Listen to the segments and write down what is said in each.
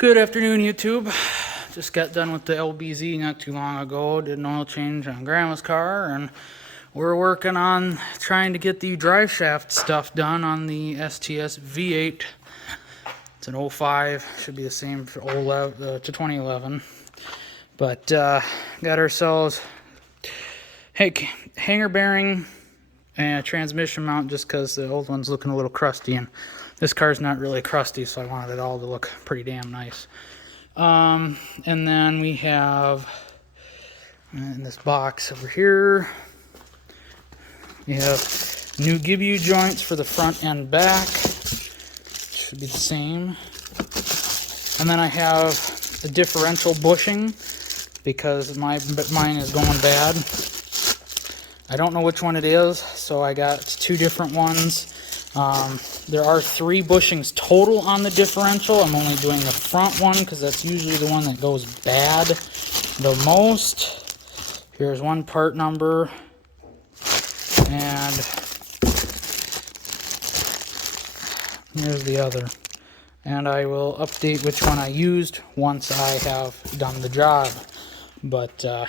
Good afternoon, YouTube. Just got done with the LBZ not too long ago. Did an oil change on Grandma's car, and we're working on trying to get the drive shaft stuff done on the STS V8. It's an 05, should be the same for 2011. But got ourselves hanger bearing and transmission mount, just because the old one's looking a little crusty, and this car's not really crusty, so I wanted it all to look pretty damn nice. And then we have in this box over here, we have new give you joints for the front and back. Should be the same. And then I have the differential bushing because mine is going bad. I don't know which one it is, so I got two different ones. There are 3 bushings total on the differential. I'm only doing the front one because that's usually the one that goes bad the most. Here's one part number, and here's the other. And I will update which one I used once I have done the job. But you're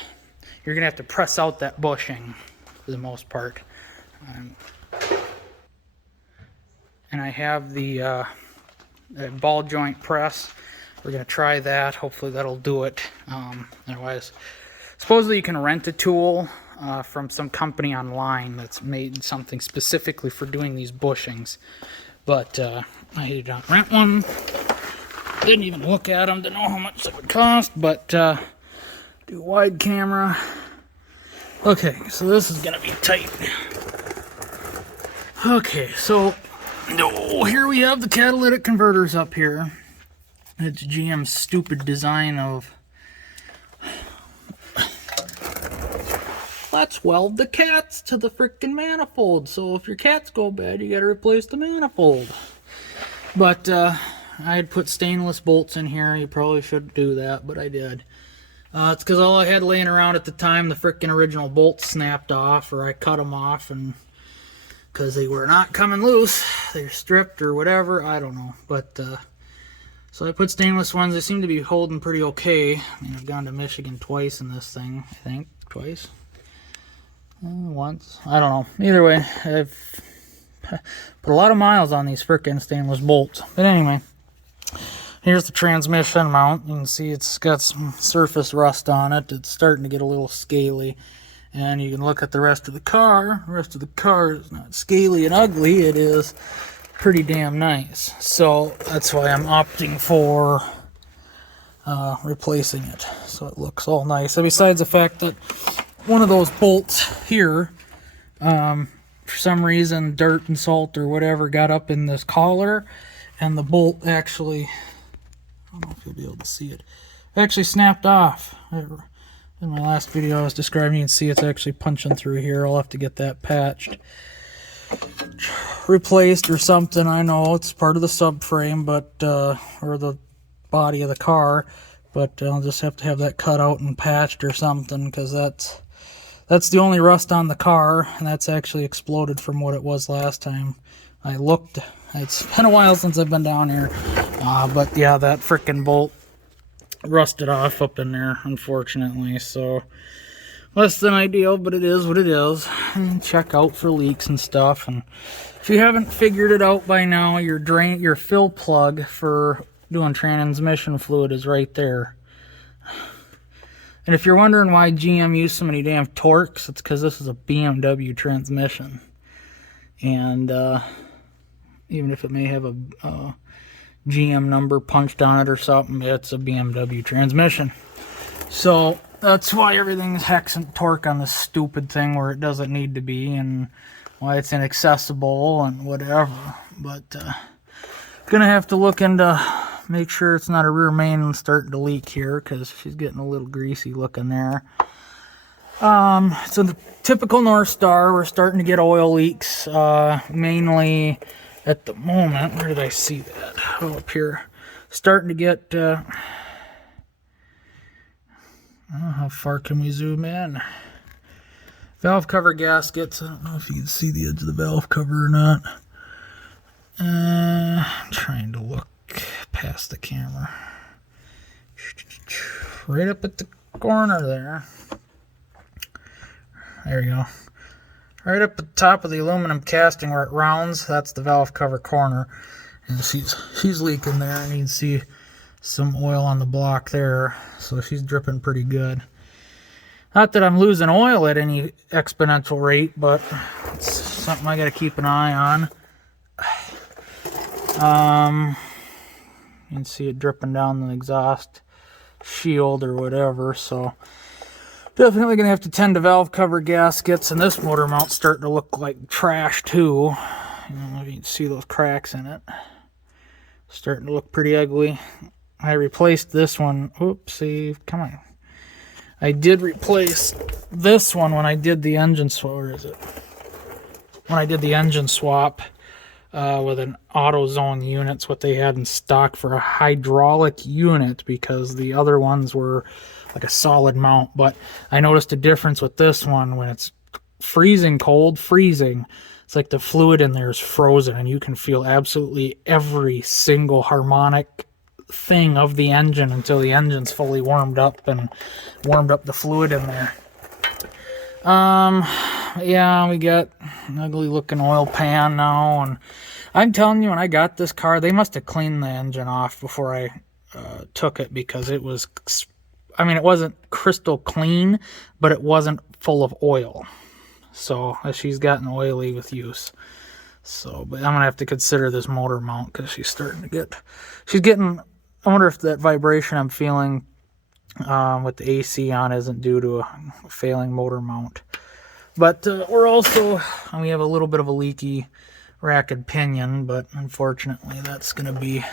going to have to press out that bushing for the most part. And I have the ball joint press. We're going to try that. Hopefully that'll do it. Otherwise, supposedly you can rent a tool from some company online that's made something specifically for doing these bushings. But I did not rent one. Didn't even look at them to know how much it would cost. But do wide camera. Okay, so this is going to be tight. Okay, so here we have the catalytic converters up here. It's GM's stupid design of let's weld the cats to the frickin' manifold. So if your cats go bad, you gotta replace the manifold. But I had put stainless bolts in here. You probably shouldn't do that, but I did. It's because all I had laying around at the time, the frickin' original bolts snapped off, or I cut them off, and because they were not coming loose, they were stripped or whatever, I don't know. But so I put stainless ones. They seem to be holding pretty okay. I mean, I've gone to Michigan twice in this thing, I think. Twice? Once? I don't know. Either way, I've put a lot of miles on these frickin' stainless bolts. But anyway, here's the transmission mount. You can see it's got some surface rust on it. It's starting to get a little scaly. And you can look at the rest of the car. The rest of the car is not scaly and ugly. It is pretty damn nice. So that's why I'm opting for replacing it. So it looks all nice. So besides the fact that one of those bolts here, for some reason, dirt and salt or whatever got up in this collar, and the bolt actually, I don't know if you'll be able to see it, actually snapped off. In my last video I was describing, you can see it's actually punching through here. I'll have to get that patched, replaced or something. I know it's part of the subframe, but or the body of the car, but I'll just have to have that cut out and patched or something, because that's the only rust on the car, and that's actually exploded from what it was last time I looked. It's been a while since I've been down here, but yeah, that frickin' bolt rusted off up in there, unfortunately. So less than ideal, but it is what it is. And check out for leaks and stuff. And if you haven't figured it out by now, your fill plug for doing transmission fluid is right there. And if you're wondering why GM used so many damn torques, it's because this is a BMW transmission. And even if it may have a GM number punched on it or something, it's a BMW transmission. So that's why everything's hex and torque on this stupid thing where it doesn't need to be, and why it's inaccessible and whatever. But gonna have to look into, make sure it's not a rear main starting to leak here, because she's getting a little greasy looking there. So the typical North Star, we're starting to get oil leaks, mainly at the moment. Where did I see that? Oh, up here. Starting to get, I don't know how far can we zoom in. Valve cover gaskets. I don't know if you can see the edge of the valve cover or not. I'm trying to look past the camera. right up at the corner there. There you go. Right up at the top of the aluminum casting where it rounds, that's the valve cover corner. And she's leaking there, and you can see some oil on the block there. So she's dripping pretty good. Not that I'm losing oil at any exponential rate, but it's something I got to keep an eye on. You can see it dripping down the exhaust shield or whatever, so definitely gonna have to tend to valve cover gaskets, and this motor mount's starting to look like trash too. You know, you can see those cracks in it. Starting to look pretty ugly. I replaced this one. Oopsie, come on. I did replace this one when I did the engine swap. Where is it? When I did the engine swap with an AutoZone unit. It's what they had in stock for a hydraulic unit, because the other ones were like a solid mount. But I noticed a difference with this one. When it's freezing cold, it's like the fluid in there is frozen, and you can feel absolutely every single harmonic thing of the engine until the engine's fully warmed up and warmed up the fluid in there. Yeah, we got an ugly looking oil pan now, and I'm telling you, when I got this car, they must have cleaned the engine off before I took it, because it was, I mean, it wasn't crystal clean, but it wasn't full of oil. So she's gotten oily with use. So, but I'm gonna have to consider this motor mount, because she's getting, I wonder if that vibration I'm feeling with the AC on isn't due to a failing motor mount. But we have a little bit of a leaky rack and pinion, but unfortunately that's going to be,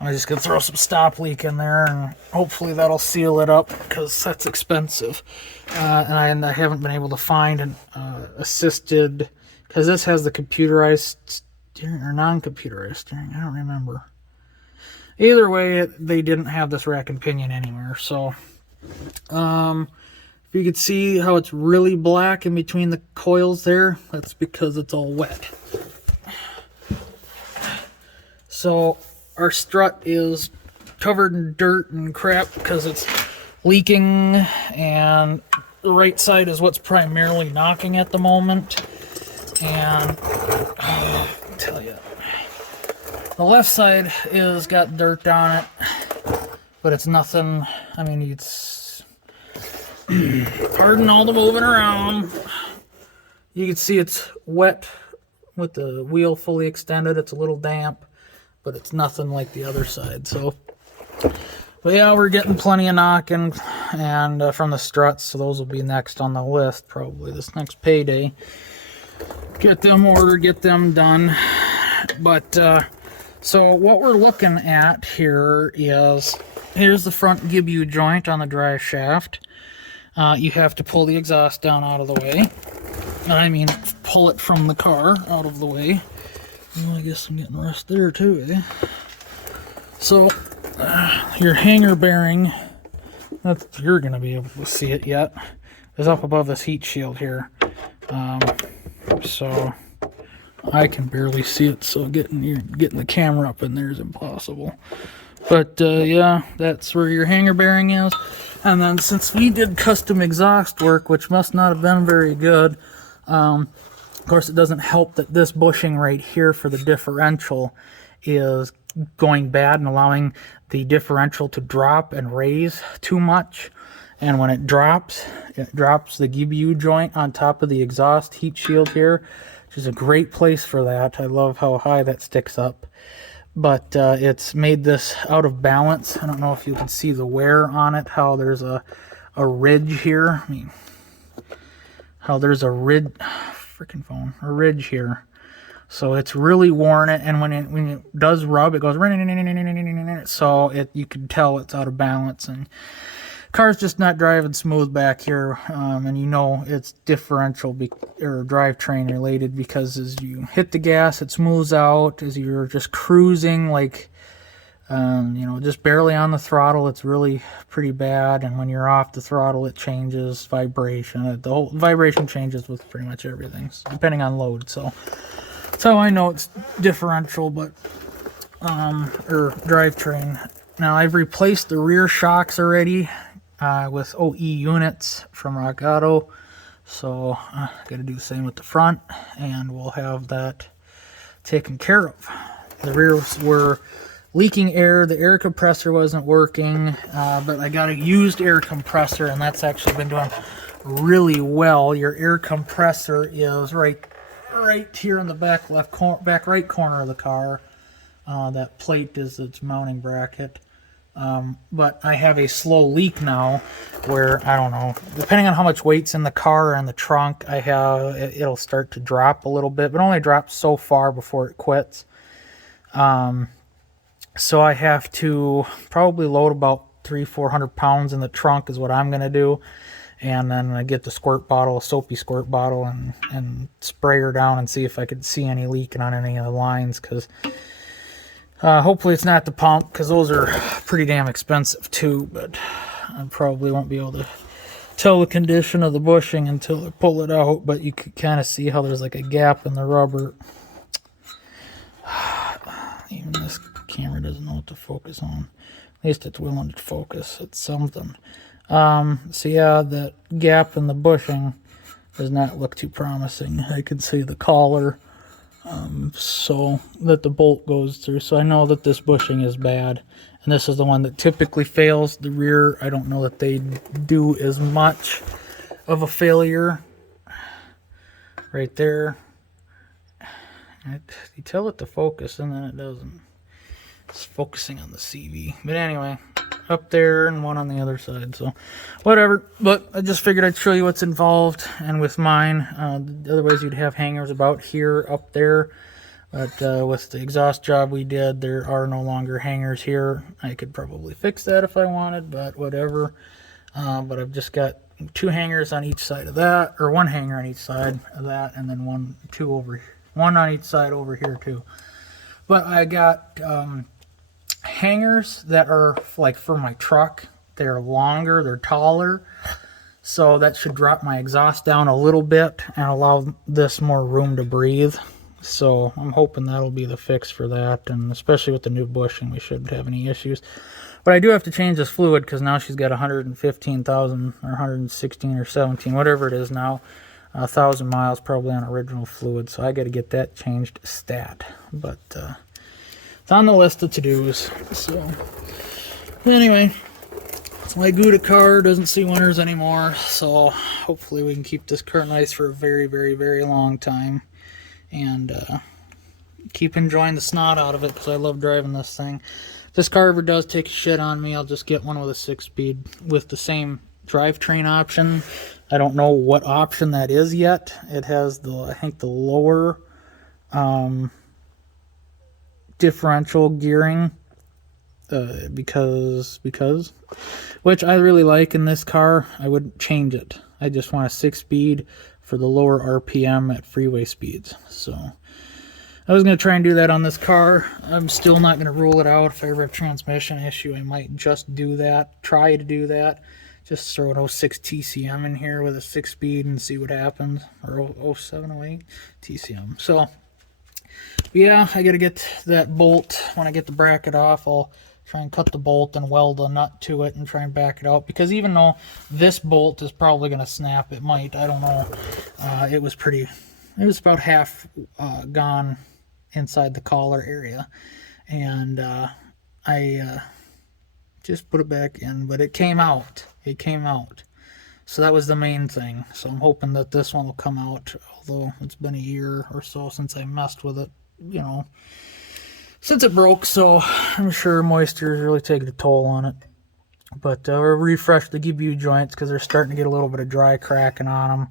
I'm just going to throw some stop leak in there, and hopefully that'll seal it up, because that's expensive. And I haven't been able to find an assisted, because this has the computerized steering or non-computerized steering, I don't remember. Either way, they didn't have this rack and pinion anywhere. So, if you could see how it's really black in between the coils there, that's because it's all wet. So, our strut is covered in dirt and crap because it's leaking, and the right side is what's primarily knocking at the moment. And, I'll tell you, the left side is got dirt on it, but it's nothing. I mean, it's pardon all the moving around. You can see it's wet with the wheel fully extended. It's a little damp, but it's nothing like the other side. So, but yeah, we're getting plenty of knocking and from the struts. So those will be next on the list, probably this next payday. Get them ordered, get them done. But so what we're looking at here is, here's the front GBU joint on the drive shaft. You have to pull the exhaust down out of the way. I mean, pull it from the car out of the way. Well, I guess I'm getting rust there too, eh? So, your hanger bearing, you're going to be able to see it yet, is up above this heat shield here. So I can barely see it, so getting the camera up in there is impossible. But yeah, that's where your hanger bearing is. And then since we did custom exhaust work, which must not have been very good, of course it doesn't help that this bushing right here for the differential is going bad and allowing the differential to drop and raise too much. And when it drops the GBU joint on top of the exhaust heat shield here, which is a great place for that. I love how high that sticks up. But it's made this out of balance. I don't know if you can see the wear on it, how there's a ridge here. I mean, how there's a ridge, freaking phone, a ridge here. So it's really worn it, and when it does rub, it goes, so you can tell it's out of balance, and car's just not driving smooth back here, and you know it's differential or drivetrain related, because as you hit the gas, it smooths out. As you're just cruising, like, you know, just barely on the throttle, it's really pretty bad. And when you're off the throttle, it changes vibration. The whole vibration changes with pretty much everything, depending on load. So that's how I know it's differential, but or drivetrain. Now I've replaced the rear shocks already. with OE units from Rock Auto. So I got to do the same with the front, and we'll have that taken care of. The rears were leaking air. The air compressor wasn't working, but I got a used air compressor, and that's actually been doing really well. Your air compressor is right here in the back back right corner of the car. That plate is its mounting bracket. But I have a slow leak now where, I don't know, depending on how much weight's in the car or in the trunk, it'll start to drop a little bit, but only drops so far before it quits. So I have to probably load about 300-400 pounds in the trunk is what I'm going to do. And then I get the squirt bottle, a soapy squirt bottle, and spray her down and see if I could see any leaking on any of the lines, because hopefully it's not the pump, because those are pretty damn expensive too, but I probably won't be able to tell the condition of the bushing until I pull it out, but you could kind of see how there's like a gap in the rubber. Even this camera doesn't know what to focus on. At least it's willing to focus. It's something. So yeah, that gap in the bushing does not look too promising. I can see the collar, so that the bolt goes through. So I know that this bushing is bad, and this is the one that typically fails. The rear, I don't know that they do as much of a failure. Right there, you tell it to focus, and then it doesn't. It's focusing on the CV. But anyway, up there and one on the other side, so whatever. But I just figured I'd show you what's involved. And with mine, otherwise you'd have hangers about here, up there, but with the exhaust job we did, there are no longer hangers here. I could probably fix that if I wanted, but whatever. But I've just got 2 hangers on each side of that, or 1 hanger on each side of that, and then one on each side over here too. But I got hangers that are like for my truck. They're longer, they're taller, so that should drop my exhaust down a little bit and allow this more room to breathe. So I'm hoping that'll be the fix for that, and especially with the new bushing, we shouldn't have any issues. But I do have to change this fluid, because now she's got 115,000 or 116 or 17, whatever it is now, 1,000 miles probably on original fluid, so I got to get that changed stat. But it's on the list of to-dos. So anyway, my Gouda car doesn't see winters anymore, so hopefully we can keep this car nice for a very, very, very long time, and keep enjoying the snot out of it, because I love driving this thing. If this car ever does take a shit on me, I'll just get one with a 6-speed with the same drivetrain option. I don't know what option that is yet. It has I think the lower differential gearing, because which I really like in this car. I wouldn't change it. I just want a 6-speed for the lower RPM at freeway speeds. So I was going to try and do that on this car. I'm still not going to rule it out. If I ever have a transmission issue, I might just do that, try to do that. Just throw an 06 TCM in here with a 6-speed and see what happens. Or 07, 08 TCM. So yeah, I got to get that bolt. When I get the bracket off, I'll try and cut the bolt and weld a nut to it and try and back it out. Because even though this bolt is probably going to snap, it might. I don't know. It was about half gone inside the collar area. And I just put it back in. But it came out. It came out. So that was the main thing. So I'm hoping that this one will come out. Although it's been a year or so since I messed with it. You know, since it broke, so I'm sure moisture is really taking a toll on it. But we'll refresh the GBU joints, because they're starting to get a little bit of dry cracking on them.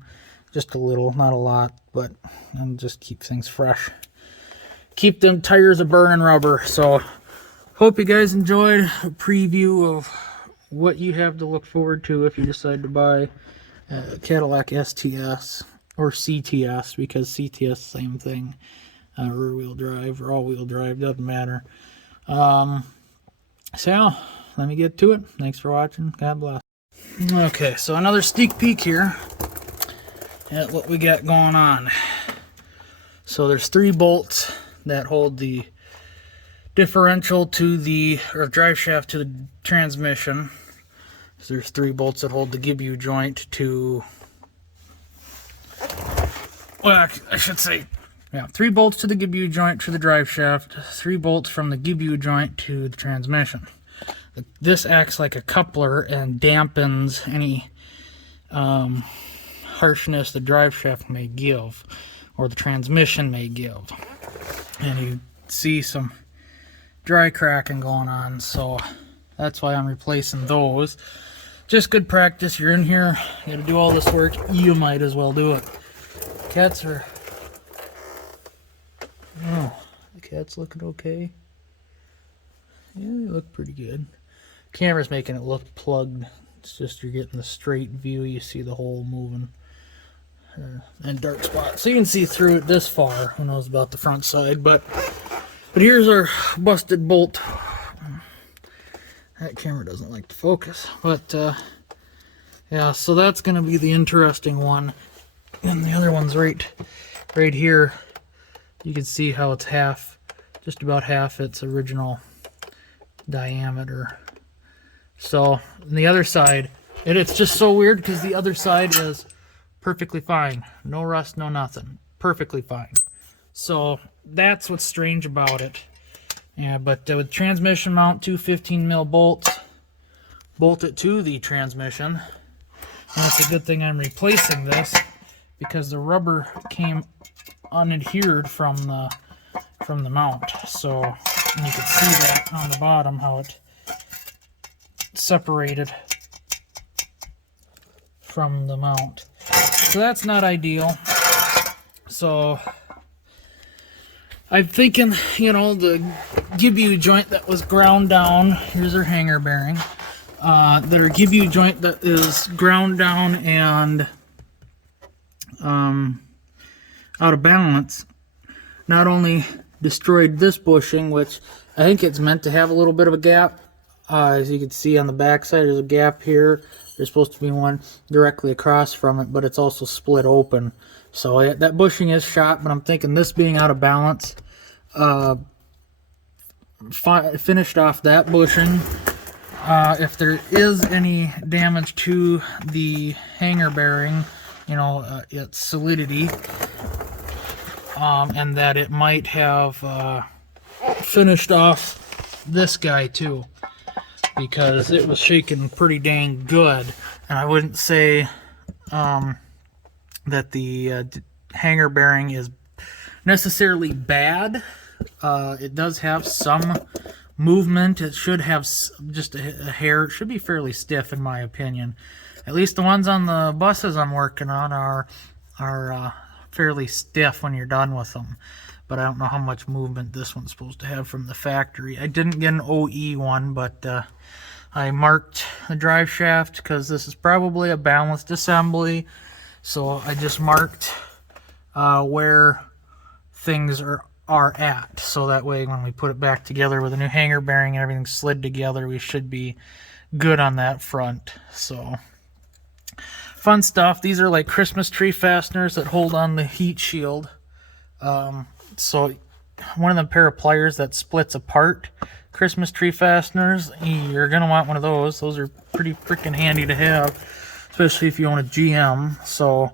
Just a little, not a lot, but and just keep things fresh. Keep them tires a burning rubber. So hope you guys enjoyed a preview of what you have to look forward to if you decide to buy a Cadillac STS or CTS, because CTS, same thing. Rear-wheel drive or all-wheel drive, doesn't matter. So, let me get to it. Thanks for watching. God bless. Okay, so another sneak peek here at what we got going on. So there's 3 bolts that hold the differential to the, or drive shaft to the transmission. So there's 3 bolts that hold the give you joint to, well, I should say, yeah, 3 bolts to the give you joint to the drive shaft, 3 bolts from the give you joint to the transmission. This acts like a coupler and dampens any harshness the drive shaft may give, or the transmission may give. And you see some dry cracking going on, so that's why I'm replacing those. Just good practice. You're in here, you gotta do all this work, you might as well do it. Cats are, oh, the cat's looking okay. Yeah, they look pretty good. Camera's making it look plugged. It's just you're getting the straight view. You see the hole moving and dark spot. So you can see through it this far. Who knows about the front side, but here's our busted bolt. That camera doesn't like to focus, but yeah, so that's going to be the interesting one. And the other one's right here. You can see how it's half, just about half its original diameter. So on the other side, and it's just so weird because the other side is perfectly fine. No rust, no nothing. Perfectly fine. So that's what's strange about it. Yeah, but with transmission mount, 2 15mm bolts, bolt it to the transmission. And it's a good thing I'm replacing this because the rubber came unadhered from the mount. So you can see that on the bottom how it separated from the mount. So that's not ideal. So I'm thinking, you know, the give you joint that was ground down, here's our hanger bearing, their give you joint that is ground down and out of balance, not only destroyed this bushing, which I think it's meant to have a little bit of a gap. As you can see on the back side, there's a gap here. There's supposed to be one directly across from it, but it's also split open. So that bushing is shot, but I'm thinking this being out of balance, finished off that bushing. If there is any damage to the hanger bearing, you know, its solidity, and that it might have finished off this guy too, because it was shaking pretty dang good. And I wouldn't say that the hanger bearing is necessarily bad. It does have some movement. It should have just a hair. It should be fairly stiff in my opinion. At least the ones on the buses I'm working on are fairly stiff when you're done with them. But I don't know how much movement this one's supposed to have from the factory. I didn't get an OE one, but I marked the drive shaft because this is probably a balanced assembly. So I just marked where things are at. So that way when we put it back together with a new hanger bearing and everything slid together, we should be good on that front. So fun stuff. These are like Christmas tree fasteners that hold on the heat shield. So one of the pair of pliers that splits apart Christmas tree fasteners, you're going to want one of those. Those are pretty freaking handy to have, especially if you own a GM. So,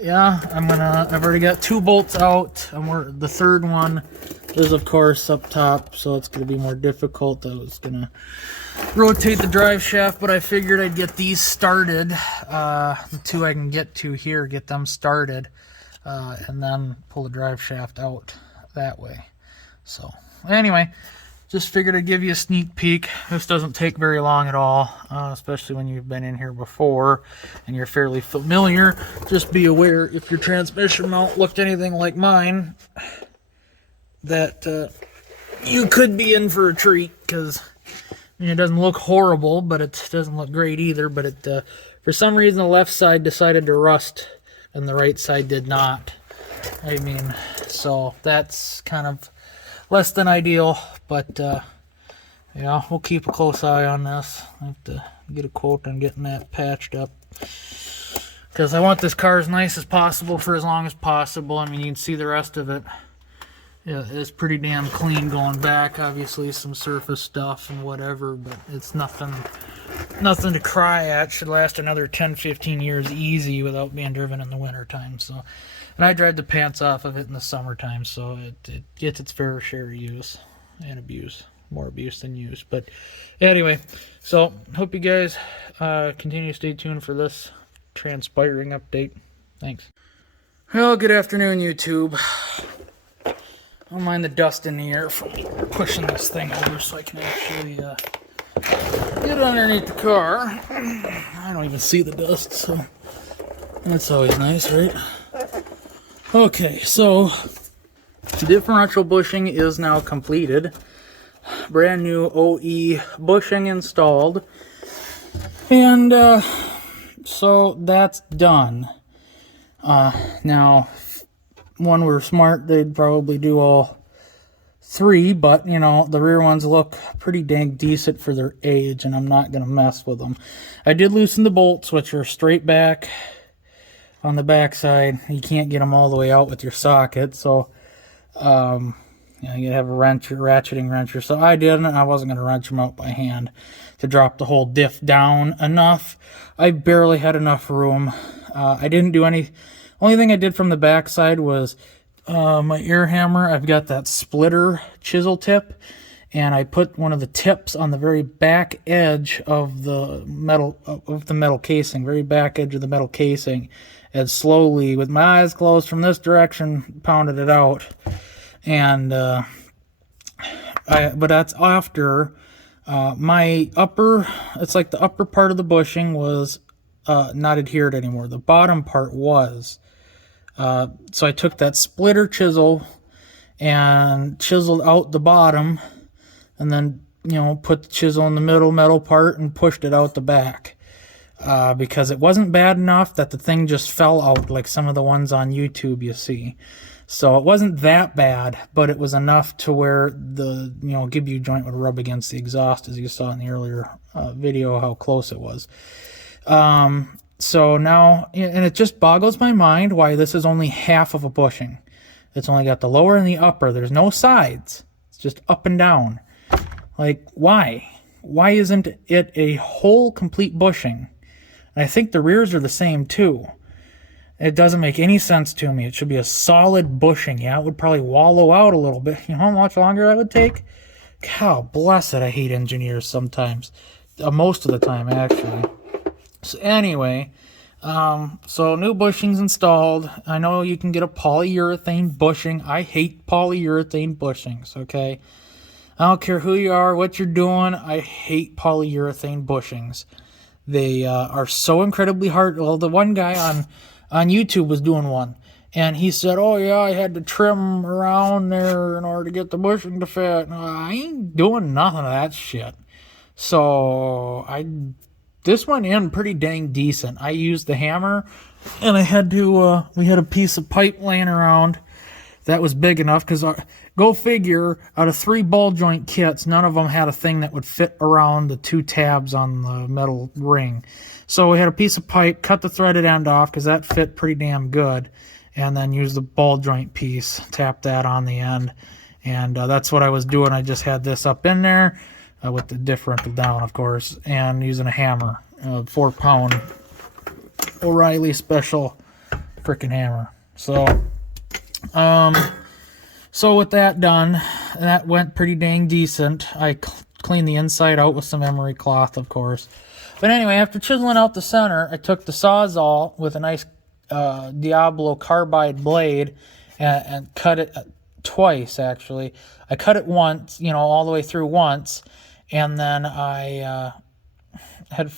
yeah, I've already got 2 bolts out. The third one is, of course, up top, so it's going to be more difficult. I was going to rotate the drive shaft, but I figured I'd get these started. The 2 I can get to here, get them started. And then pull the drive shaft out that way. So anyway, just figured I'd give you a sneak peek. This doesn't take very long at all, especially when you've been in here before and you're fairly familiar. Just be aware if your transmission mount looked anything like mine, that you could be in for a treat, because it doesn't look horrible, but it doesn't look great either. But it, for some reason, the left side decided to rust and the right side did not. I mean, so that's kind of less than ideal, but yeah, we'll keep a close eye on this. I have to get a quote on getting that patched up, because I want this car as nice as possible for as long as possible. I mean, you can see the rest of it. Yeah, it's pretty damn clean going back. Obviously some surface stuff and whatever, but it's nothing nothing to cry at. Should last another 10-15 years easy without being driven in the wintertime. So, and I drive the pants off of it in the summertime, so it gets its fair share of use and abuse. More abuse than use. But anyway, so hope you guys continue to stay tuned for this transpiring update. Thanks. Well, good afternoon, YouTube. Don't mind the dust in the air from pushing this thing over so I can actually get underneath the car. I don't even see the dust, so that's always nice, right? Okay, so the differential bushing is now completed. Brand new OE bushing installed. And so that's done. Now, when we're smart, they'd probably do all three, but you know, the rear ones look pretty dang decent for their age, and I'm not going to mess with them. I did loosen the bolts, which are straight back on the back side. You can't get them all the way out with your socket, so you have a ratcheting wrencher. So I didn't. I wasn't going to wrench them out by hand to drop the whole diff down enough. I barely had enough room. I didn't do any. Only thing I did from the back side was my air hammer. I've got that splitter chisel tip, and I put one of the tips on the very back edge of the metal casing, very back edge of the metal casing, and slowly, with my eyes closed from this direction, pounded it out. And but that's after my upper, it's like the upper part of the bushing was not adhered anymore. The bottom part was. So I took that splitter chisel and chiseled out the bottom, and then, you know, put the chisel in the middle metal part and pushed it out the back. Because it wasn't bad enough that the thing just fell out like some of the ones on YouTube you see. So it wasn't that bad, but it was enough to where the, you know, give you joint would rub against the exhaust, as you saw in the earlier video how close it was. So now, and it just boggles my mind why this is only half of a bushing. It's only got the lower and the upper. There's no sides. It's just up and down. Like, why? Why isn't it a whole complete bushing? And I think the rears are the same too. It doesn't make any sense to me. It should be a solid bushing. Yeah, it would probably wallow out a little bit. You know how much longer that would take? God bless it. I hate engineers sometimes. Most of the time, actually. So anyway, so new bushings installed. I know you can get a polyurethane bushing. I hate polyurethane bushings, okay? I don't care who you are, what you're doing. I hate polyurethane bushings. They are so incredibly hard. Well, the one guy on YouTube was doing one, and he said, oh yeah, I had to trim around there in order to get the bushing to fit. No, I ain't doing nothing of that shit. So this went in pretty dang decent. I used the hammer, and I had to, we had a piece of pipe laying around that was big enough, because go figure, out of 3 ball joint kits, none of them had a thing that would fit around the 2 tabs on the metal ring. So we had a piece of pipe, cut the threaded end off, because that fit pretty damn good, and then use the ball joint piece, tap that on the end, and that's what I was doing. I just had this up in there, with the differential down, of course, and using a hammer, 4-pound O'Reilly special freaking hammer. So with that done, that went pretty dang decent. I cleaned the inside out with some emery cloth, of course. But anyway, after chiseling out the center, I took the Sawzall with a nice Diablo carbide blade and cut it twice, actually. I cut it once, you know, all the way through once, and then I had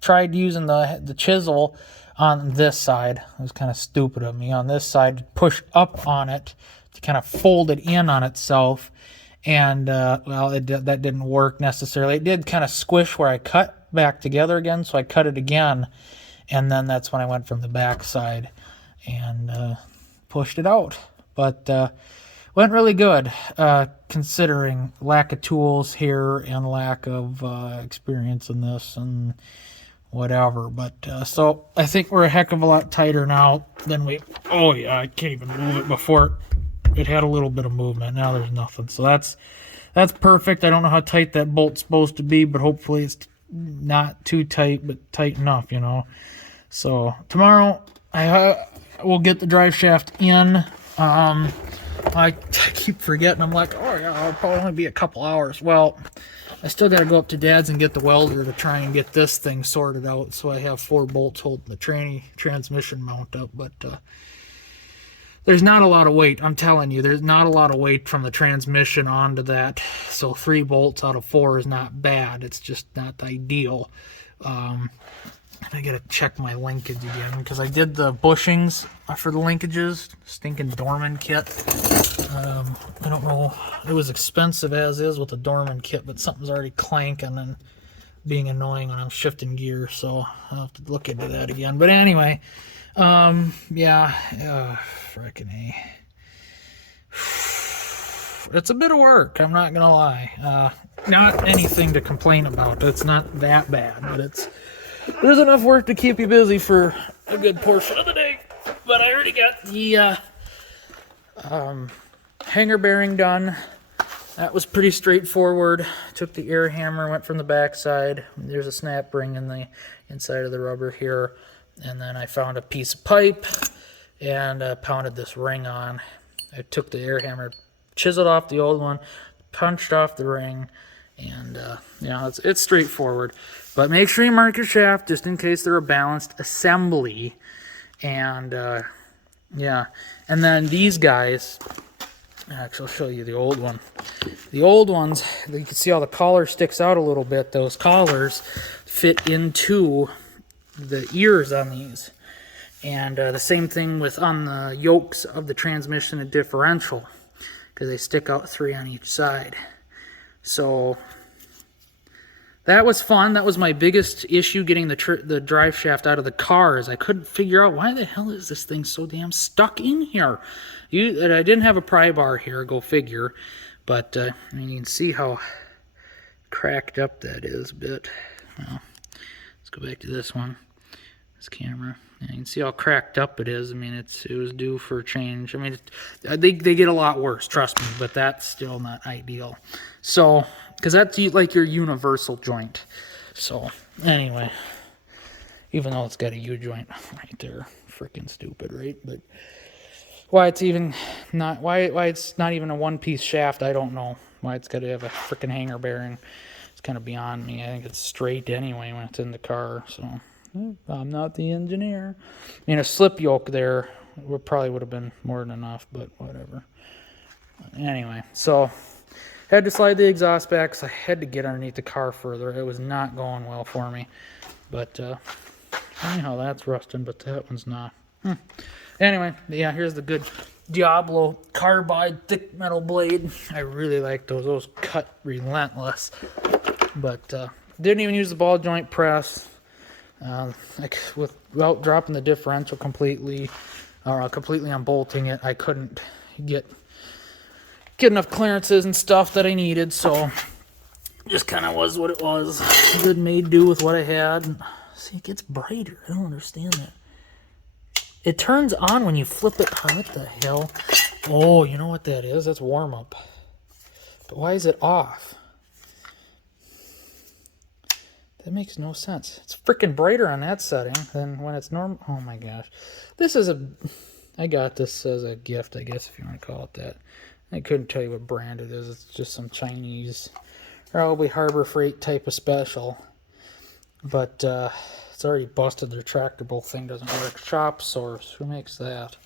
tried using the chisel on this side. It was kind of stupid of me. On this side, push up on it to kind of fold it in on itself, and well, that didn't work necessarily. It did kind of squish where I cut back together again, so I cut it again, and then that's when I went from the back side and pushed it out. But went really good, considering lack of tools here and lack of experience in this and whatever. But so I think we're a heck of a lot tighter now than we. Oh yeah, I can't even move it. Before it had a little bit of movement. Now there's nothing. So that's perfect. I don't know how tight that bolt's supposed to be, but hopefully it's not too tight, but tight enough, you know. So tomorrow I will get the drive shaft in. I keep forgetting. I'm like, oh yeah, I'll probably only be a couple hours. Well, I still got to go up to Dad's and get the welder to try and get this thing sorted out. So I have 4 bolts holding the transmission mount up. But there's not a lot of weight. I'm telling you, there's not a lot of weight from the transmission onto that. So 3 bolts out of 4 is not bad. It's just not ideal. I gotta check my linkage again because I did the bushings for the linkages. Stinking Dorman kit. I don't know. It was expensive as is with the Dorman kit, but something's already clanking and being annoying when I'm shifting gear. So I'll have to look into that again. But anyway, yeah, frickin' A. It's a bit of work. I'm not gonna lie. Not anything to complain about. It's not that bad, but there's enough work to keep you busy for a good portion of the day. But I already got the hanger bearing done. That was pretty straightforward. Took the air hammer, went from the back side. There's a snap ring in the inside of the rubber here. And then I found a piece of pipe and pounded this ring on. I took the air hammer, chiseled off the old one, punched off the ring, and yeah, it's straightforward. But make sure you mark your shaft just in case they're a balanced assembly. And yeah, and then these guys, actually I'll show you the old one. The old ones, you can see how the collar sticks out a little bit. Those collars fit into the ears on these. And the same thing with on the yokes of the transmission and differential, because they stick out 3 on each side. So that was fun. That was my biggest issue getting the drive shaft out of the car, is I couldn't figure out why the hell is this thing so damn stuck in here. I didn't have a pry bar here, go figure. But I mean, you can see how cracked up that is a bit. Well, let's go back to this one. This camera. Yeah, you can see how cracked up it is. I mean, it was due for a change. I mean, they get a lot worse, trust me, but that's still not ideal. So, because that's like your universal joint. So, anyway, even though it's got a U-joint right there, freaking stupid, right? But why it's not even a one-piece shaft, I don't know. Why it's got to have a freaking hanger bearing, it's kind of beyond me. I think it's straight anyway when it's in the car. So I'm not the engineer. I mean, a slip yoke there probably would have been more than enough, but whatever. Anyway, so had to slide the exhaust back because I had to get underneath the car further. It was not going well for me. But anyhow, that's rusting, but that one's not. Anyway, yeah, here's the good Diablo carbide thick metal blade. I really like those. Those cut relentless. But didn't even use the ball joint press. Without dropping the differential completely, or completely unbolting it, I couldn't get enough clearances and stuff that I needed, so just kind of was what it was. Good made do with what I had. See, it gets brighter. I don't understand that. It turns on when you flip it. Oh, what the hell? Oh, you know what that is? That's warm up. But why is it off? That makes no sense. It's freaking brighter on that setting than when it's normal. Oh my gosh. I got this as a gift, I guess, if you want to call it that. I couldn't tell you what brand it is. It's just some Chinese, probably Harbor Freight type of special. But it's already busted. Their tractable thing doesn't work. Shop Source. Who makes that?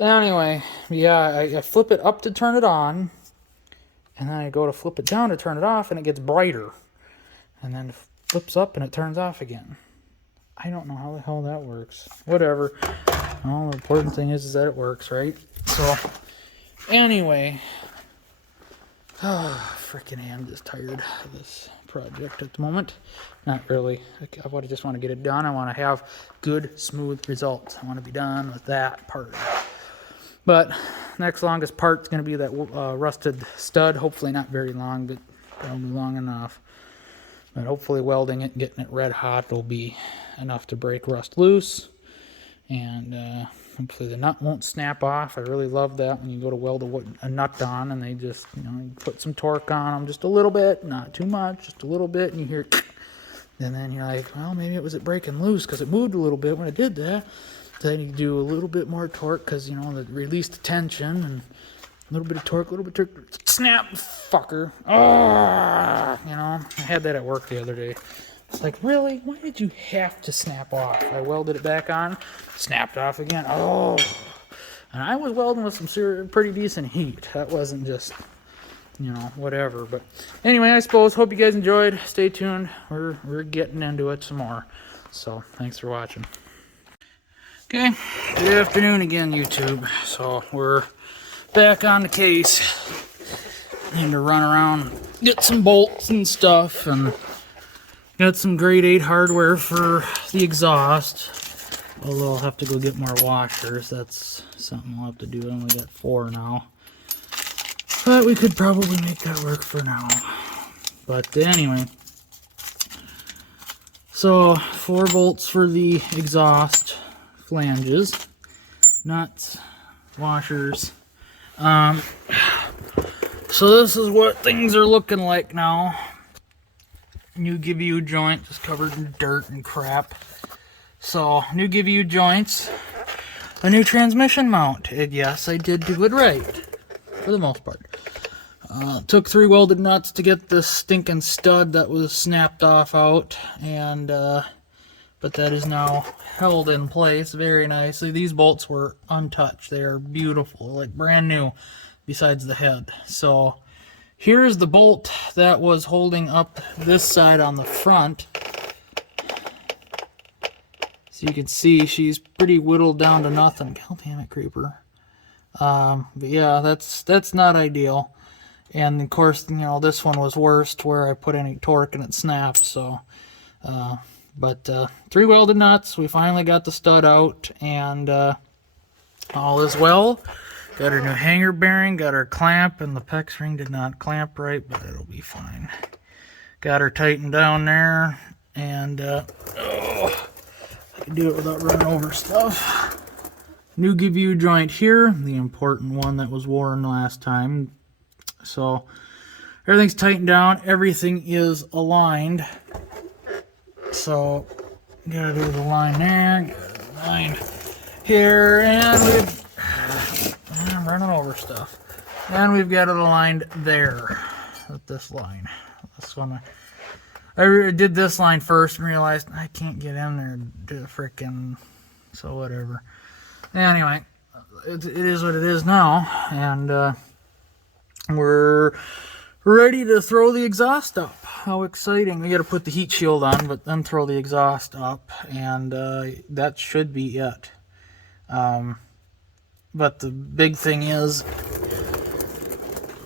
Anyway, yeah, I flip it up to turn it on. And then I go to flip it down to turn it off, and it gets brighter. And then it flips up, and it turns off again. I don't know how the hell that works. Whatever. Well, the important thing is that it works, right? So, anyway. Freaking I'm just tired of this project at the moment. Not really. I just want to get it done. I want to have good, smooth results. I want to be done with that part. But next longest part is going to be that rusted stud. Hopefully not very long, but probably long enough. But hopefully welding it and getting it red hot will be enough to break rust loose. And hopefully the nut won't snap off. I really love that when you go to weld a nut on and they just, you put some torque on them just a little bit, not too much, just a little bit, and you hear And then you're like, well, maybe it was breaking loose because it moved a little bit when it did that. Then you do a little bit more torque because, you know, the released tension, and a little bit of torque, snap, fucker. Oh, you know, I had that at work the other day. It's like, really? Why did you have to snap off? I welded it back on, snapped off again. Oh, and I was welding with some pretty decent heat. That wasn't just, you know, whatever. But anyway, I suppose, hope you guys enjoyed. Stay tuned. We're getting into it some more. So thanks for watching. Okay, good afternoon again, YouTube. So we're back on the case. Need to run around, get some bolts and stuff, and got some grade 8 hardware for the exhaust. Although I'll have to go get more washers. That's something I'll have to do. I only got 4 now. But we could probably make that work for now. But anyway. So 4 bolts for the exhaust flanges. Nuts. Washers. So this is what things are looking like now. New give you joint, just covered in dirt and crap. So, new give you joints, a new transmission mount. And yes, I did do it right, for the most part. Took 3 welded nuts to get this stinking stud that was snapped off out, and but that is now held in place very nicely. These bolts were untouched. They are beautiful, like brand new, besides the head. So, here's the bolt that was holding up this side on the front. So you can see she's pretty whittled down to nothing. God damn it, creeper. But yeah, that's not ideal. And of course, you know, this one was worst where I put any torque and it snapped. So, but 3 welded nuts. We finally got the stud out, and all is well. Got our new hanger bearing, got our clamp, and the PEX ring did not clamp right, but it'll be fine. Got her tightened down there, and oh, I can do it without running over stuff. New give you joint here, the important one that was worn last time. So everything's tightened down, everything is aligned. So gotta do the line there, gotta do the line here, and I'm running over stuff. And we've got it aligned there with this line. This one, I did this line first and realized I can't get in there to frickin', so whatever. Anyway, it is what it is now, and we're ready to throw the exhaust up. How exciting. We got to put the heat shield on, but then throw the exhaust up, and that should be it. But the big thing is,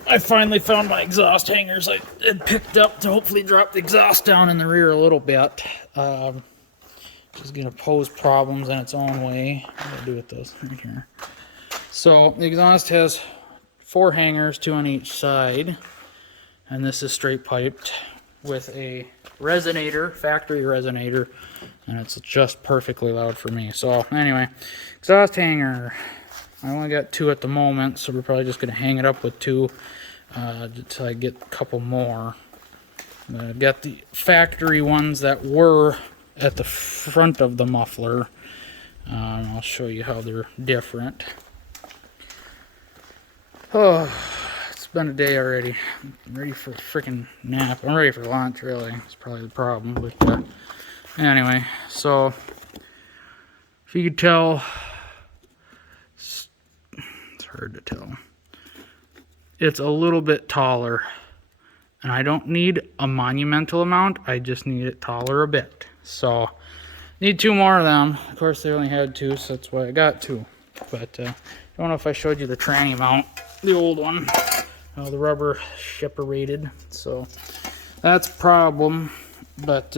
I finally found my exhaust hangers I had picked up to hopefully drop the exhaust down in the rear a little bit. Which is going to pose problems in its own way. What do I do with those right here? So the exhaust has 4 hangers, 2 on each side. And this is straight piped with a resonator, factory resonator. And it's just perfectly loud for me. So anyway, exhaust hanger. I only got 2 at the moment, so we're probably just going to hang it up with 2 until I get a couple more. I've got the factory ones that were at the front of the muffler. I'll show you how they're different. Oh, it's been a day already. I'm ready for a freaking nap. I'm ready for lunch, really. It's probably the problem. But anyway, so if you could tell, it's hard to tell. It's a little bit taller, and I don't need a monumental amount. I just need it taller a bit. So need 2 more of them. Of course, they only had 2, so that's why I got 2. But I don't know if I showed you the tranny mount, the old one, how the rubber separated. So that's a problem. But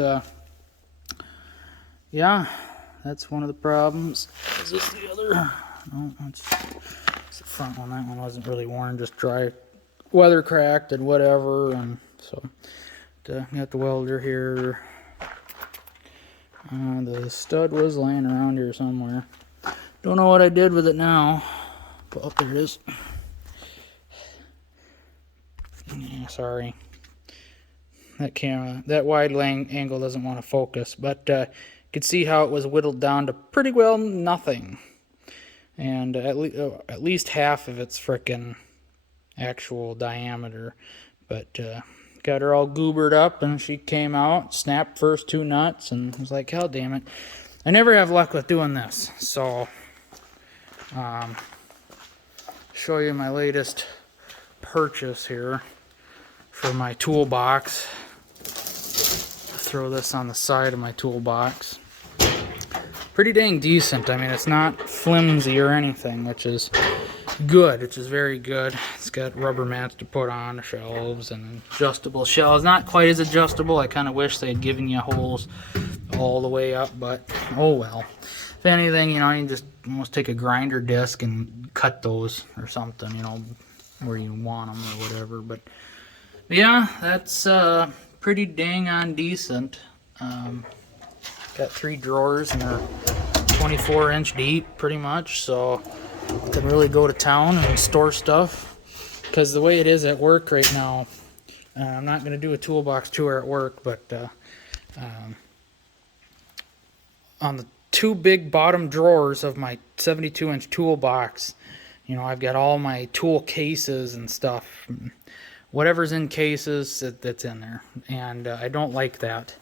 yeah, that's one of the problems. Is this the other? No, it's the front one. That one wasn't really worn, just dry, weather cracked and whatever. And so got the welder here. The stud was laying around here somewhere. Don't know what I did with it now. Oh, there it is. Yeah, sorry. that wide angle doesn't want to focus, but you could see how it was whittled down to pretty well nothing, and at least half of its frickin' actual diameter. But got her all goobered up, and she came out, snapped first 2 nuts, and was like, hell damn it, I never have luck with doing this. So show you my latest purchase here for my toolbox. Throw this on the side of my toolbox. Pretty dang decent. I mean, it's not flimsy or anything, which is good, which is very good. It's got rubber mats to put on the shelves and adjustable shelves. Not quite as adjustable. I kind of wish they had given you holes all the way up, but oh well. If anything, you know, you just almost take a grinder disc and cut those or something, you know, where you want them or whatever. But yeah, that's pretty dang on decent. Got 3 drawers and they're 24-inch deep pretty much, so I can really go to town and store stuff. Because the way it is at work right now, I'm not going to do a toolbox tour at work, but on the 2 big bottom drawers of my 72-inch toolbox, you know, I've got all my tool cases and stuff. Whatever's in cases, that's in there. And I don't like that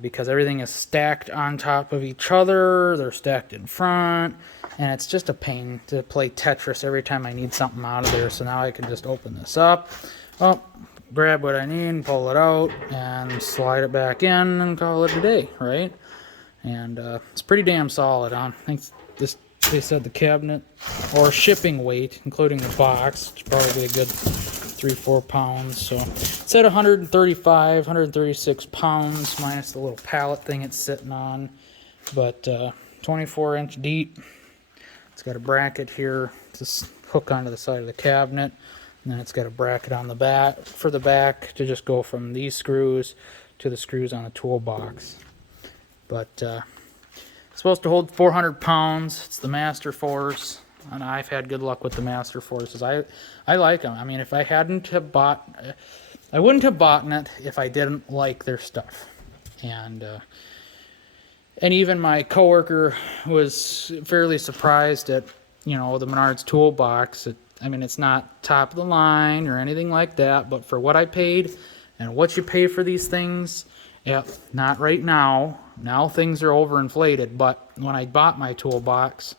because everything is stacked on top of each other. They're stacked in front. And it's just a pain to play Tetris every time I need something out of there. So now I can just open this up. Oh, grab what I need, pull it out, and slide it back in and call it a day, right? And it's pretty damn solid. I think this, they said the cabinet or shipping weight, including the box, it's probably a good 3-4 pounds. So it's at 135, 136 pounds minus the little pallet thing it's sitting on. But 24-inch deep. It's got a bracket here to hook onto the side of the cabinet. And then it's got a bracket on the back for the back to just go from these screws to the screws on the toolbox. But it's supposed to hold 400 pounds. It's the Master Force, and I've had good luck with the Master Forces. I like them. I mean, if I hadn't have bought, I wouldn't have bought it if I didn't like their stuff. And even my coworker was fairly surprised at, you know, the Menards toolbox. I mean, it's not top of the line or anything like that, but for what I paid and what you pay for these things, yeah, not right now. Now things are overinflated, but when I bought my toolbox,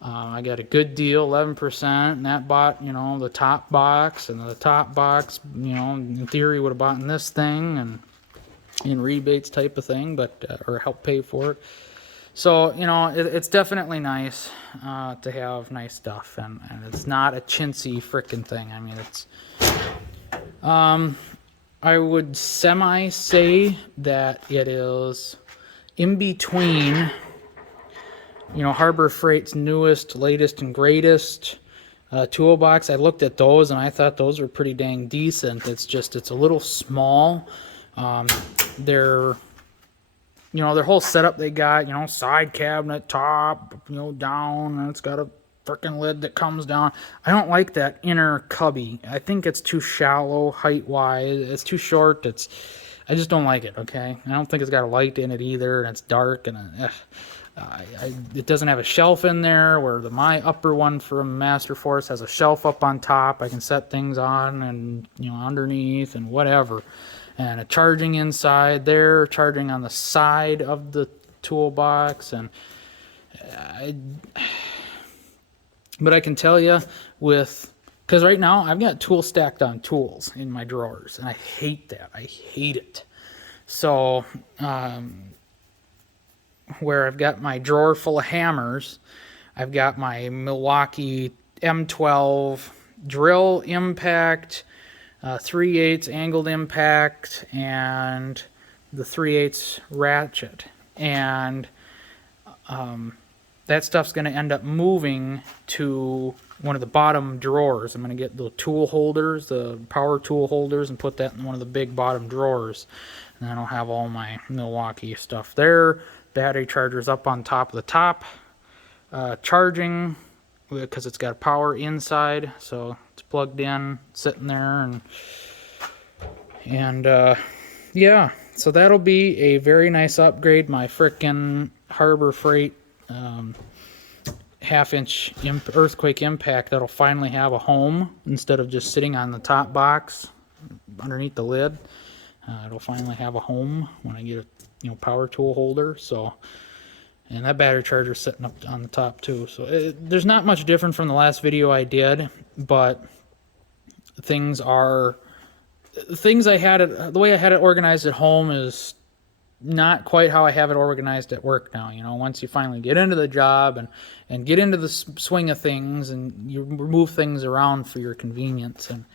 I got a good deal, 11%, and that bought, you know, the top box, and the top box, you know, in theory would have bought in this thing and in rebates type of thing, but or help pay for it. So, you know, it's definitely nice to have nice stuff, and it's not a chintzy frickin' thing. I mean, it's I would say that it is in between, you know, Harbor Freight's newest, latest, and greatest toolbox. I looked at those and I thought those were pretty dang decent. It's just, it's a little small. Their whole setup they got, you know, side cabinet, top, you know, down, and it's got a freaking lid that comes down. I don't like that inner cubby. I think it's too shallow height-wise. It's too short. I just don't like it, okay? I don't think it's got a light in it either, and it's dark, and it doesn't have a shelf in there, where my upper one from Master Force has a shelf up on top I can set things on, and, you know, underneath and whatever. And a charging inside there, charging on the side of the toolbox, and but I can tell you because right now I've got tools stacked on tools in my drawers, and I hate that. I hate it. So where I've got my drawer full of hammers, I've got my Milwaukee M12 drill impact, 3/8 angled impact, and the 3/8 ratchet, and that stuff's going to end up moving to one of the bottom drawers. I'm going to get the tool holders, the power tool holders, and put that in one of the big bottom drawers, and then I'll have all my Milwaukee stuff there. Battery chargers up on top of the top, charging because it's got power inside, so it's plugged in, sitting there, and yeah, so that'll be a very nice upgrade. My frickin' Harbor Freight half-inch earthquake impact that'll finally have a home instead of just sitting on the top box underneath the lid. It'll finally have a home when I get a power tool holder. So, and that battery charger's sitting up on the top too. So there's not much different from the last video I did, but things I had it, the way I had it organized at home is not quite how I have it organized at work now. Once you finally get into the job and get into the swing of things, and you move things around for your convenience, and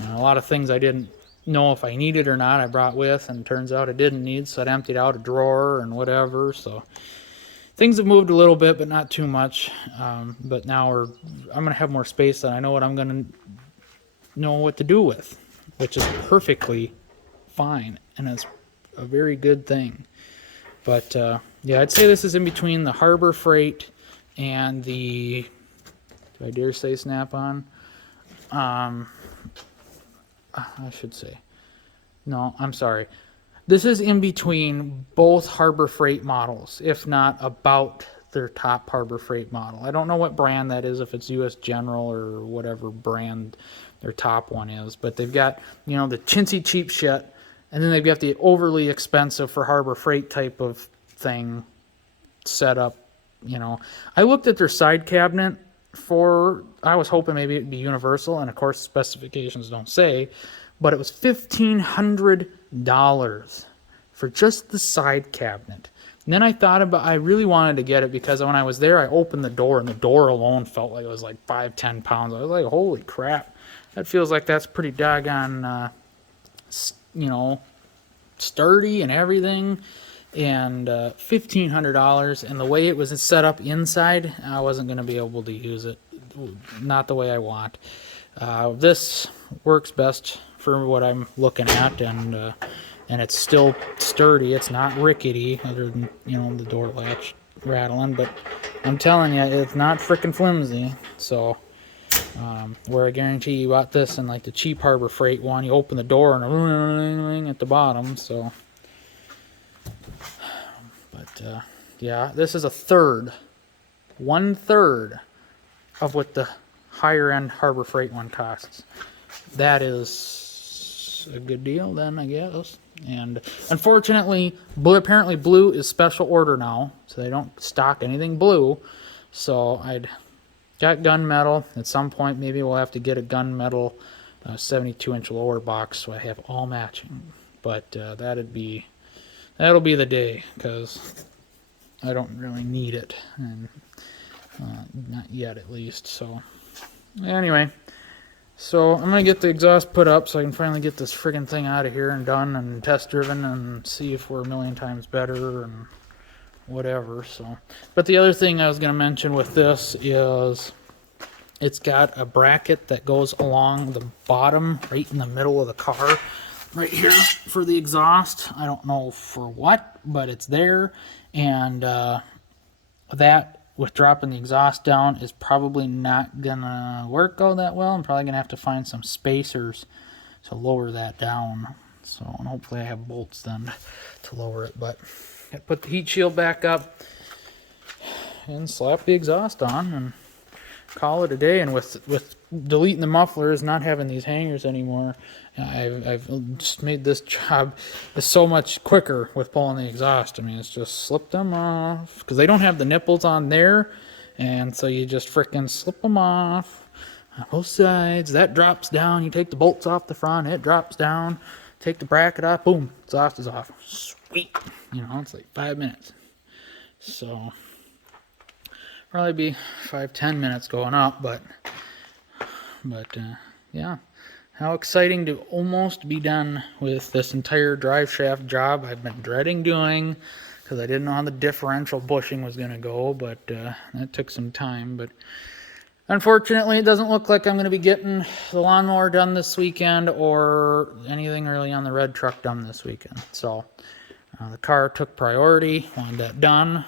a lot of things I didn't know if I needed or not I brought with, and turns out I didn't need, so I emptied out a drawer and whatever. So things have moved a little bit, but not too much. But now I'm gonna have more space, and I know what I'm gonna know what to do with, which is perfectly fine, and it's a very good thing. But yeah, I'd say this is in between the Harbor Freight and the, do I dare say Snap-on? I should say, no, I'm sorry. This is in between both Harbor Freight models, if not about their top Harbor Freight model. I don't know what brand that is, if it's US General or whatever brand their top one is, but they've got, the chintzy cheap shit, and then they've got the overly expensive for Harbor Freight type of thing set up. I looked at their side cabinet I was hoping maybe it'd be universal, and of course specifications don't say, but it was $1,500 for just the side cabinet. And then I thought I really wanted to get it because when I was there, I opened the door, and the door alone felt like it was like 5-10 pounds. I was like, holy crap, that feels like that's pretty doggone sturdy and everything. And $1,500, and the way it was set up inside, I wasn't going to be able to use it, not the way I want. This works best for what I'm looking at, and it's still sturdy. It's not rickety, other than the door latch rattling, but I'm telling you, it's not freaking flimsy. So where I guarantee you bought this in like the cheap Harbor Freight one, you open the door and at the bottom. So yeah, this is 1/3 of what the higher end Harbor Freight one costs. That is a good deal then, I guess. And unfortunately, apparently blue is special order now, so they don't stock anything blue. So I'd got gunmetal. At some point, maybe we'll have to get a gunmetal 72-inch lower box, so I have all matching. But that'll be the day, because I don't really need it, and not yet at least. So anyway, so I'm gonna get the exhaust put up so I can finally get this friggin' thing out of here and done and test driven and see if we're a million times better and whatever. So, but the other thing I was gonna mention with this is it's got a bracket that goes along the bottom right in the middle of the car right here for the exhaust. I don't know for what, but it's there. And that, with dropping the exhaust down, is probably not gonna work all that well. I'm probably gonna have to find some spacers to lower that down. So, and hopefully I have bolts then to lower it. But I put the heat shield back up and slap the exhaust on and call it a day. And with deleting the mufflers, not having these hangers anymore, I've just made this job so much quicker with pulling the exhaust. I mean, it's just slip them off, because they don't have the nipples on there, and so you just frickin' slip them off on both sides. That drops down, you take the bolts off the front, it drops down, take the bracket off, boom, exhaust is off. Sweet. It's like 5 minutes. So probably be 5-10 minutes going up, but yeah, how exciting to almost be done with this entire drive shaft job I've been dreading doing, because I didn't know how the differential bushing was going to go. But that took some time. But unfortunately, it doesn't look like I'm going to be getting the lawnmower done this weekend, or anything really on the red truck done this weekend. So the car took priority, wanted that done.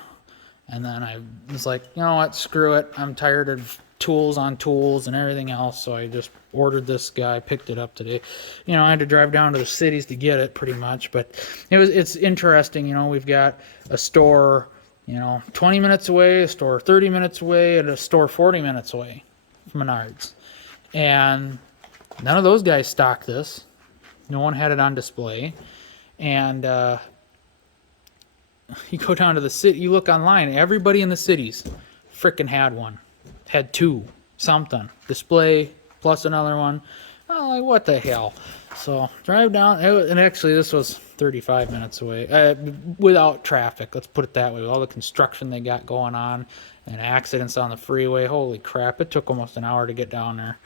And then I was like, you know what, screw it. I'm tired of tools on tools and everything else. So I just ordered this guy, picked it up today. You know, I had to drive down to the cities to get it pretty much, but it's interesting. You know, we've got a store, you know, 20 minutes away, a store 30 minutes away, and a store 40 minutes away from Menards. And none of those guys stocked this. No one had it on display. And you go down to the city, you look online, everybody in the cities frickin' had one. Had two, something. Display, plus another one. Oh, like, what the hell? So, drive down, and actually this was 35 minutes away, without traffic, let's put it that way, with all the construction they got going on, and accidents on the freeway, holy crap, it took almost an hour to get down there.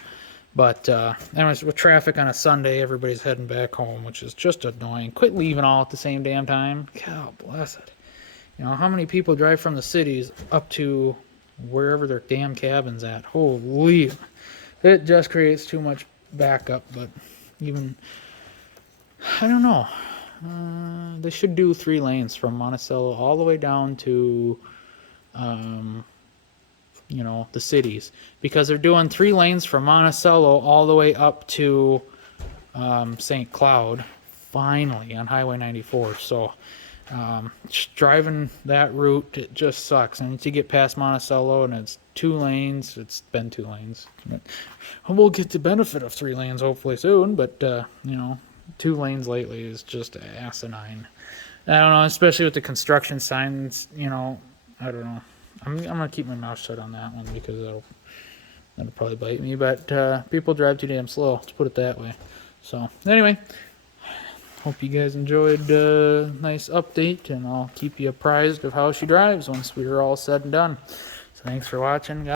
But anyways, with traffic on a Sunday, everybody's heading back home, which is just annoying. Quit leaving all at the same damn time. God bless it. You know, how many people drive from the cities up to wherever their damn cabin's at? Holy. It just creates too much backup, but even, I don't know. They should do 3 lanes from Monticello all the way down to, you know, the cities. Because they're doing 3 lanes from Monticello all the way up to St. Cloud, finally, on Highway 94. So, driving that route, it just sucks. And once you get past Monticello and it's 2 lanes, it's been 2 lanes. But we'll get the benefit of 3 lanes hopefully soon, but you know, 2 lanes lately is just asinine. I don't know, especially with the construction signs, you know, I don't know. I'm gonna keep my mouth shut on that one because that'll probably bite me, but people drive too damn slow, let's put it that way. So anyway, hope you guys enjoyed a nice update, and I'll keep you apprised of how she drives once we're all said and done. So thanks for watching, guys.